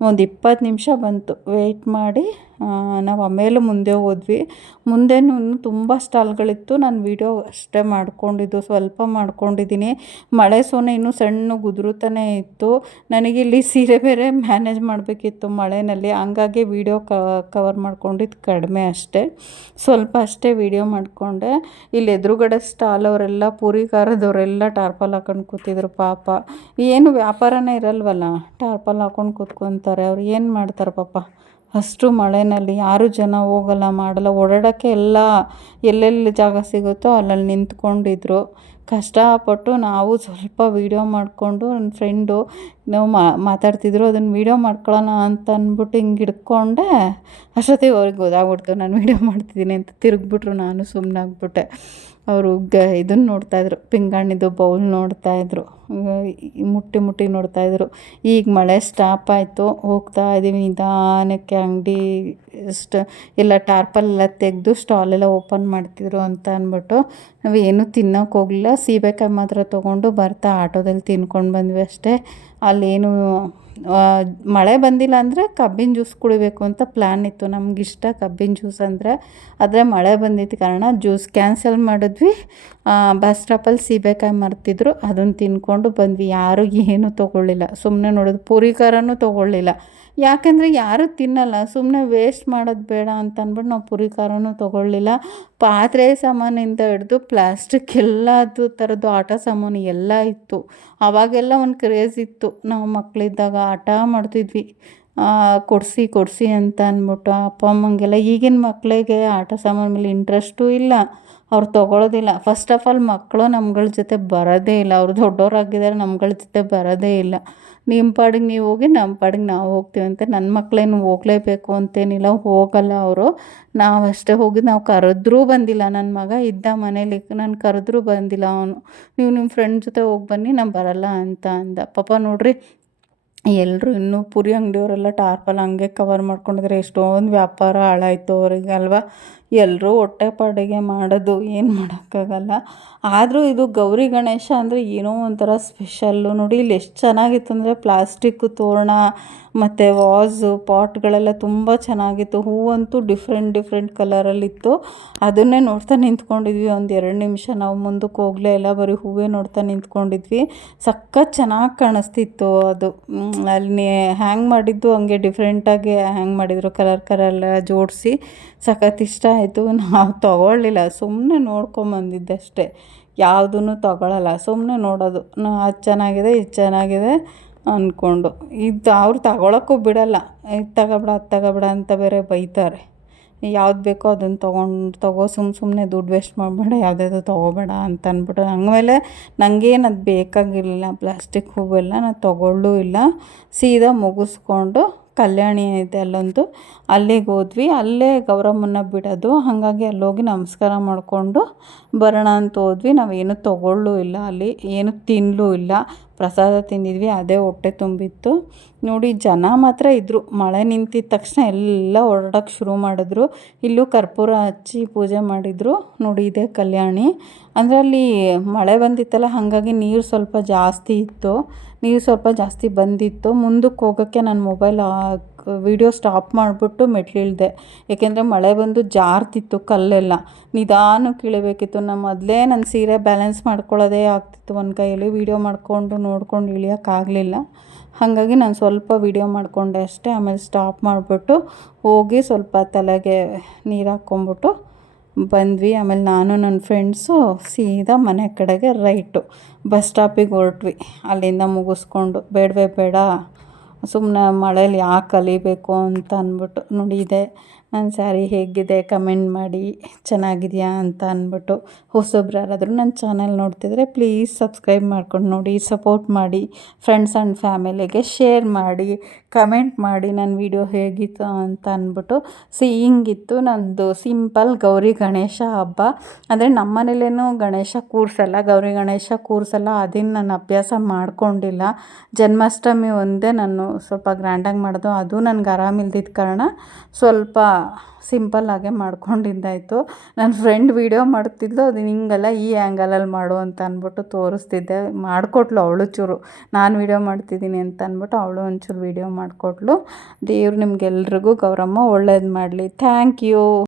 ಒಂದು ಇಪ್ಪತ್ತು ನಿಮಿಷ ಬಂತು. ವೆಯ್ಟ್ ಮಾಡಿ ನಾವು ಆಮೇಲೆ ಮುಂದೆ ಹೋದ್ವಿ. ಮುಂದೆನೂ ತುಂಬ ಸ್ಟಾಲ್ಗಳಿತ್ತು. ನಾನು ವೀಡಿಯೋ ಅಷ್ಟೇ ಮಾಡ್ಕೊಂಡಿದ್ದು, ಸ್ವಲ್ಪ ಮಾಡ್ಕೊಂಡಿದ್ದೀನಿ. ಮಳೆ ಸೋನೆ ಇನ್ನೂ ಸಣ್ಣ ಗುದುರುತಾನೆ ಇತ್ತು. ನನಗಿಲ್ಲಿ ಸೀರೆ ಬೇರೆ ಮ್ಯಾನೇಜ್ ಮಾಡಬೇಕಿತ್ತು ಮಳೆಯಲ್ಲಿ ಹಂಗಾಗಿ ವೀಡಿಯೋ ಕವರ್ ಮಾಡ್ಕೊಂಡಿದ್ದು ಕಡಿಮೆ ಅಷ್ಟೇ. ಸ್ವಲ್ಪ ಅಷ್ಟೇ ವೀಡಿಯೋ ಮಾಡಿಕೊಂಡೆ. ಇಲ್ಲಿ ಎದುರುಗಡೆ ಸ್ಟಾಲ್ ಅವರೆಲ್ಲ ಪೂರಿ ಖಾರದವರೆಲ್ಲ ಟಾರ್ಪಲ್ ಹಾಕೊಂಡು ಕೂತಿದ್ರು ಪಾಪ. ಏನು ವ್ಯಾಪಾರನೇ ಇರಲ್ವಲ್ಲ ಟಾರ್ಪಲ್ ಹಾಕೊಂಡು ಕೂತ್ಕೊತಾರೆ. ಅವ್ರು ಏನು ಮಾಡ್ತಾರೆ ಪಾಪ? ಅಷ್ಟು ಮಳೆಯಲ್ಲಿ ಯಾರೂ ಜನ ಹೋಗಲ್ಲ ಮಾಡಲ್ಲ. ಓಡಾಡೋಕ್ಕೆ ಎಲ್ಲ ಎಲ್ಲೆಲ್ಲಿ ಜಾಗ ಸಿಗುತ್ತೋ ಅಲ್ಲಲ್ಲಿ ನಿಂತ್ಕೊಂಡಿದ್ರು. ಕಷ್ಟಪಟ್ಟು ನಾವು ಸ್ವಲ್ಪ ವೀಡಿಯೋ ಮಾಡಿಕೊಂಡು, ನನ್ನ ಫ್ರೆಂಡು ನಾವು ಮಾತಾಡ್ತಿದ್ರು, ಅದನ್ನು ವೀಡಿಯೋ ಮಾಡ್ಕೊಳ್ಳೋಣ ಅಂತ ಅಂದ್ಬಿಟ್ಟು ಹಿಂಗೆ ಹಿಡ್ಕೊಂಡೆ, ಅಷ್ಟೊತ್ತಿಗೆ ಅವ್ರಿಗೆ ಗೊತ್ತಾಗ್ಬಿಡ್ತು ನಾನು ವೀಡಿಯೋ ಮಾಡ್ತಿದ್ದೀನಿ ಅಂತ ತಿರುಗ್ಬಿಟ್ರು, ನಾನು ಸುಮ್ಮನಾಗ್ಬಿಟ್ಟೆ ಅವರು ಗ ಇದನ್ನು ನೋಡ್ತಾಯಿದ್ರು ಪಿಂಗಾಣಿದು ಬೌಲ್ ನೋಡ್ತಾಯಿದ್ರು ಮುಟ್ಟಿ ಮುಟ್ಟಿ ನೋಡ್ತಾಯಿದ್ರು ಈಗ ಮಳೆ ಸ್ಟಾಪ್ ಆಯಿತು, ಹೋಗ್ತಾ ಇದ್ದೀವಿ ನಿಧಾನಕ್ಕೆ ಅಂಗಡಿ ಸ್ಟ್ ಎಲ್ಲ ಟಾರ್ಪಲ್ಲೆಲ್ಲ ತೆಗೆದು ಸ್ಟಾಲೆಲ್ಲ ಓಪನ್ ಮಾಡ್ತಿದ್ರು ಅಂತ ಅಂದ್ಬಿಟ್ಟು, ನಾವು ಏನೂ ತಿನ್ನೋಕೆ ಹೋಗಲಿಲ್ಲ, ಸೀಬೆಕಾಯಿ ಮಾತ್ರ ತೊಗೊಂಡು ಬರ್ತಾ, ಆಟೋದಲ್ಲಿ ತಿನ್ಕೊಂಡು ಬಂದ್ವಿ ಅಷ್ಟೇ. ಅಲ್ಲೇನು ಮಳೆ ಬಂದಿಲ್ಲ ಅಂದರೆ ಕಬ್ಬಿನ ಜ್ಯೂಸ್ ಕುಡಿಬೇಕು ಅಂತ ಪ್ಲ್ಯಾನ್ ಇತ್ತು. ನಮಗಿಷ್ಟ ಕಬ್ಬಿನ ಜ್ಯೂಸ್ ಅಂದರೆ ಆದರೆ ಮಳೆ ಬಂದಿದ್ದ ಕಾರಣ ಜ್ಯೂಸ್ ಕ್ಯಾನ್ಸಲ್ ಮಾಡಿದ್ವಿ. ಬಸ್ ಸ್ಟಾಪಲ್ಲಿ ಸೀಬೆಕಾಯಿ ಮರ್ತಿದ್ರು. ಅದನ್ನು ತಿನ್ಕೊಂಡು ಬಂದ್ವಿ. ಯಾರು ಏನೂ ತೊಗೊಳ್ಳಿಲ್ಲ. ಸುಮ್ಮನೆ ನೋಡೋದು. ಪೂರಿ ಖಾರನೂ ತೊಗೊಳ್ಳಿಲ್ಲ. ಯಾಕೆಂದರೆ ಯಾರೂ ತಿನ್ನಲ್ಲ ಸುಮ್ಮನೆ ವೇಸ್ಟ್ ಮಾಡೋದು ಬೇಡ ಅಂತ ಅಂದ್ಬಿಟ್ಟು ನಾವು ಪುರಿ ಖಾರನೂ ತೊಗೊಳ್ಳಿಲ್ಲ. ಪಾತ್ರೆ ಸಾಮಾನಿಂದ ಹಿಡ್ದು ಪ್ಲಾಸ್ಟಿಕ್ ಎಲ್ಲದು ಥರದ್ದು ಆಟ ಸಾಮಾನು ಎಲ್ಲ ಇತ್ತು. ಅವಾಗೆಲ್ಲ ಒಂದು ಕ್ರೇಜ್ ಇತ್ತು. ನಾವು ಮಕ್ಕಳಿದ್ದಾಗ ಆಟ ಮಾಡ್ತಿದ್ವಿ. ಕೊಡಿಸಿ ಕೊಡಿಸಿ ಅಂತ ಅಂದ್ಬಿಟ್ಟು ಅಪ್ಪ ಅಮ್ಮಂಗೆಲ್ಲ ಈಗಿನ ಮಕ್ಕಳಿಗೆ ಆಟ ಸಾಮಾನು ಮೇಲೆ ಇಂಟ್ರೆಸ್ಟೂ ಇಲ್ಲ. ಅವ್ರು ತೊಗೊಳೋದಿಲ್ಲ. ಫಸ್ಟ್ ಆಫ್ ಆಲ್ ಮಕ್ಕಳು ನಮ್ಗಳ ಜೊತೆ ಬರೋದೇ ಇಲ್ಲ. ಅವ್ರು ದೊಡ್ಡವರಾಗಿದ್ದಾರೆ ನಮ್ಗಳ ಜೊತೆ ಬರೋದೇ ಇಲ್ಲ. ನಿಮ್ಮ ಪಾಡಿಗೆ ನೀವು ಹೋಗಿ ನಮ್ಮ ಪಾಡಿಗೆ ನಾವು ಹೋಗ್ತೀವಿ ಅಂತ ನನ್ನ ಮಕ್ಕಳೇನು ಹೋಗಲೇಬೇಕು ಅಂತೇನಿಲ್ಲ. ಹೋಗಲ್ಲ ಅವರು. ನಾವು ಅಷ್ಟೇ ಹೋಗಿ, ನಾವು ಕರೆದ್ರೂ ಬಂದಿಲ್ಲ. ನನ್ನ ಮಗ ಇದ್ದ ಮನೇಲಿ, ನಾನು ಕರೆದ್ರೂ ಬಂದಿಲ್ಲ ಅವನು. ನೀವು ನಿಮ್ಮ ಫ್ರೆಂಡ್ ಜೊತೆ ಹೋಗಿ ಬನ್ನಿ ನಾನು ಬರಲ್ಲ ಅಂತ ಅಂದ. ಪಾಪ ನೋಡ್ರಿ ಎಲ್ಲರೂ ಇನ್ನೂ ಪುರಿ ಅಂಗಡಿಯವರೆಲ್ಲ ಟಾರ್ಪಲ್ ಹಂಗೆ ಕವರ್ ಮಾಡ್ಕೊಂಡಿದ್ರೆ ಎಷ್ಟೊಂದು ವ್ಯಾಪಾರ ಹಾಳಾಯ್ತು ಅವರಿಗೆ, ಅಲ್ವಾ? ಎಲ್ಲರೂ ಹೊಟ್ಟೆ ಪಾಡಿಗೆ ಮಾಡೋದು ಏನು ಮಾಡೋಕ್ಕಾಗಲ್ಲ. ಆದರೂ ಇದು ಗೌರಿ ಗಣೇಶ ಅಂದರೆ ಏನೋ ಒಂಥರ ಸ್ಪೆಷಲ್ಲು ನೋಡಿ ಇಲ್ಲಿ ಎಷ್ಟು ಚೆನ್ನಾಗಿತ್ತು ಅಂದರೆ ಪ್ಲಾಸ್ಟಿಕ್ಕು ತೋರಣ, ಮತ್ತು ವಾಸು ಪಾಟ್ಗಳೆಲ್ಲ ತುಂಬ ಚೆನ್ನಾಗಿತ್ತು. ಹೂವಂತೂ ಡಿಫ್ರೆಂಟ್ ಡಿಫ್ರೆಂಟ್ ಕಲರಲ್ಲಿತ್ತು ಅದನ್ನೇ ನೋಡ್ತಾ ನಿಂತ್ಕೊಂಡಿದ್ವಿ. ಒಂದು ಎರಡು ನಿಮಿಷ ನಾವು ಮುಂದಕ್ಕೆ ಹೋಗಲೇ ಎಲ್ಲ ಬರೀ ಹೂವೇ ನೋಡ್ತಾ ನಿಂತ್ಕೊಂಡಿದ್ವಿ. ಸಖತ್ ಚೆನ್ನಾಗಿ ಕಾಣಿಸ್ತಿತ್ತು ಅದು. ಅಲ್ಲಿ ಹ್ಯಾಂಗ್ ಮಾಡಿದ್ದು ಹಂಗೆ ಡಿಫ್ರೆಂಟಾಗಿ ಹ್ಯಾಂಗ್ ಮಾಡಿದರು ಕಲರ್ ಕಲರ್ ಜೋಡಿಸಿ. ಸಖತ್ ಇಷ್ಟ ಆಯಿತು, ನಾವು ತೊಗೊಳ್ಳಿಲ್ಲ. ಸುಮ್ಮನೆ ನೋಡ್ಕೊಂಬಂದಿದ್ದೆ ಅಷ್ಟೇ. ಯಾವುದೂ ತೊಗೊಳಲ್ಲ. ಸುಮ್ಮನೆ ನೋಡೋದು. ಅದು ಚೆನ್ನಾಗಿದೆ, ಇದು ಚೆನ್ನಾಗಿದೆ ಅಂದ್ಕೊಂಡು ಇದು ಅವ್ರು ತಗೊಳಕ್ಕೂ ಬಿಡೋಲ್ಲ. ಇದು ತಗೋಬೇಡ, ಅದು ತಗೋಬೇಡ ಅಂತ ಬೇರೆ ಬೈತಾರೆ. ಯಾವ್ದು ಬೇಕೋ ಅದನ್ನು ತೊಗೊಂಡು, ತಗೋ. ಸುಮ್ಮ ಸುಮ್ಮನೆ ದುಡ್ಡು ವೇಸ್ಟ್ ಮಾಡಬೇಡ. ಯಾವುದ್ಯಾವುದೋ ತೊಗೋಬೇಡ ಅಂತ ಅಂದ್ಬಿಟ್ಟು ಹಂಗಮೇಲೆ ನನಗೇನು ಅದು ಬೇಕಾಗಿರಲಿಲ್ಲ. ಪ್ಲಾಸ್ಟಿಕ್ ಹೂವೆಲ್ಲ ನಾನು ತೊಗೊಳ್ಳೂ ಇಲ್ಲ. ಸೀದಾ ಮುಗಿಸ್ಕೊಂಡು ಕಲ್ಯಾಣಿ ಇದೆ ಅಲ್ಲೊಂದು. ಅಲ್ಲಿಗೆ ಹೋದ್ವಿ. ಅಲ್ಲೇ ಗೌರಮ್ಮನ ಬಿಡೋದು. ಹಾಗಾಗಿ ಅಲ್ಲೋಗಿ ನಮಸ್ಕಾರ ಮಾಡಿಕೊಂಡು ಬರೋಣ ಅಂತ ಹೋದ್ವಿ. ನಾವೇನು ತೊಗೊಳ್ಳೂ ಇಲ್ಲ ಅಲ್ಲಿ. ಏನು ತಿನ್ನಲೂ ಇಲ್ಲ. ಪ್ರಸಾದ ತಿಂದಿದ್ವಿ, ಅದೇ ಹೊಟ್ಟೆ ತುಂಬಿತ್ತು. ನೋಡಿ, ಜನ ಮಾತ್ರ ಇದ್ದರು ಮಳೆ ನಿಂತಿದ್ದ ತಕ್ಷಣ ಎಲ್ಲ ಹೊರಡೋಕ್ಕೆ ಶುರು ಮಾಡಿದ್ರು. ಇಲ್ಲೂ ಕರ್ಪೂರ ಹಚ್ಚಿ ಪೂಜೆ ಮಾಡಿದರು. ನೋಡಿ, ಇದೇ ಕಲ್ಯಾಣಿ. ಅಂದರೆ ಅಲ್ಲಿ ಮಳೆ ಬಂದಿತ್ತಲ್ಲ, ಹಾಗಾಗಿ ನೀರು ಸ್ವಲ್ಪ ಜಾಸ್ತಿ ಇತ್ತು. ನೀರು ಸ್ವಲ್ಪ ಜಾಸ್ತಿ ಬಂದಿತ್ತು. ಮುಂದಕ್ಕೆ ಹೋಗೋಕ್ಕೆ ನನ್ನ ಮೊಬೈಲ್ ವಿಡಿಯೋ ಸ್ಟಾಪ್ ಮಾಡಿಬಿಟ್ಟು ಮೆಟ್ಲಿಳಿದೆ ಏಕೆಂದರೆ ಮಳೆ ಬಂದು ಜಾರ್ತಿತ್ತು ಕಲ್ಲೆಲ್ಲ. ನಿಧಾನಕ್ಕೆ ಇಳಿಬೇಕಿತ್ತು ನಾನು ಮೊದಲೇ ನನ್ನ ಸೀರೆ ಬ್ಯಾಲೆನ್ಸ್ ಮಾಡ್ಕೊಳ್ಳೋದೇ ಆಗ್ತಿತ್ತು ಒಂದು ಕೈಯಲ್ಲಿ. ವೀಡಿಯೋ ಮಾಡಿಕೊಂಡು ನೋಡ್ಕೊಂಡು ಇಳಿಯೋಕ್ಕಾಗಲಿಲ್ಲ. ಹಾಗಾಗಿ ನಾನು ಸ್ವಲ್ಪ ವಿಡಿಯೋ ಮಾಡಿಕೊಂಡೆ ಅಷ್ಟೇ. ಆಮೇಲೆ ಸ್ಟಾಪ್ ಮಾಡಿಬಿಟ್ಟು ಹೋಗಿ ಸ್ವಲ್ಪ ತಲೆಗೆ ನೀರು ಹಾಕ್ಕೊಂಬಿಟ್ಟು ಬಂದ್ವಿ. ಆಮೇಲೆ ನಾನು ನನ್ನ ಫ್ರೆಂಡ್ಸು ಸೀದಾ ಮನೆ ಕಡೆಗೆ ರೈಟು ಬಸ್ ಸ್ಟಾಪಿಗೆ ಹೊರಟ್ವಿ. ಅಲ್ಲಿಂದ ಮುಗಿಸ್ಕೊಂಡು ಬೇಡವೇ ಬೇಡ ಸುಮ್ಮನೆ ಮಳೇಲಿ ಯಾಕೆ ಕಲಿಬೇಕು ಅಂತ ಅಂದ್ಬಿಟ್ಟು ನುಡಿದೆ. ನನ್ನ ಸ್ಯಾರಿ ಹೇಗಿದೆ, ಕಮೆಂಟ್ ಮಾಡಿ, ಚೆನ್ನಾಗಿದೆಯಾ ಅಂತ ಅಂದ್ಬಿಟ್ಟು ಹೊಸೊಬ್ರು ಯಾರಾದರೂ ನನ್ನ ಚಾನಲ್ ನೋಡ್ತಿದ್ರೆ ಪ್ಲೀಸ್ ಸಬ್ಸ್ಕ್ರೈಬ್ ಮಾಡ್ಕೊಂಡು ನೋಡಿ ಸಪೋರ್ಟ್ ಮಾಡಿ ಫ್ರೆಂಡ್ಸ್ ಆ್ಯಂಡ್ ಫ್ಯಾಮಿಲಿಗೆ ಶೇರ್ ಮಾಡಿ ಕಮೆಂಟ್ ಮಾಡಿ ನನ್ನ ವಿಡಿಯೋ ಹೇಗಿತ್ತು ಅಂತ ಅಂದ್ಬಿಟ್ಟು. ಸಿ ಹಿಂಗಿತ್ತು ನಂದು ಸಿಂಪಲ್ ಗೌರಿ ಗಣೇಶ ಹಬ್ಬ. ಅಂದರೆ ನಮ್ಮ ಮನೇಲೇನು ಗಣೇಶ ಕೂರಿಸಲ್ಲ, ಗೌರಿ ಗಣೇಶ ಕೂರಿಸಲ್ಲ ಅದನ್ನು ನಾನು ಅಭ್ಯಾಸ ಮಾಡಿಕೊಂಡಿಲ್ಲ. ಜನ್ಮಾಷ್ಟಮಿ ಒಂದೇ ನಾನು ಸ್ವಲ್ಪ ಗ್ರ್ಯಾಂಡಾಗಿ ಮಾಡೋದು, ಅದು ನನಗೆ ಆರಾಮಿಲ್ದಿದ್ದ ಕಾರಣ ಸ್ವಲ್ಪ ಸಿಂಪಲ್ಲಾಗೆ ಮಾಡ್ಕೊಂಡಿದ್ದಾಯಿತು. ನನ್ನ ಫ್ರೆಂಡ್ ವೀಡಿಯೋ ಮಾಡ್ತಿದ್ಲು, ಅದು ಹಿಂಗಲ್ಲ ಈ ಆ್ಯಂಗಲಲ್ಲಿ ಮಾಡು ಅಂತ ಅಂದ್ಬಿಟ್ಟು ತೋರಿಸ್ತಿದ್ದೆ. ಮಾಡಿಕೊಟ್ಲು ಅವಳು ಚೂರು. ನಾನು ವೀಡಿಯೋ ಮಾಡ್ತಿದ್ದೀನಿ ಅಂತ ಅಂದ್ಬಿಟ್ಟು ಅವಳು ಒಂಚೂರು ವೀಡಿಯೋ ಮಾಡಿಕೊಟ್ಲು. ದೇವ್ರು ನಿಮ್ಗೆಲ್ರಿಗೂ ಗೌರಮ್ಮ ಒಳ್ಳೇದು ಮಾಡಲಿ. Thank you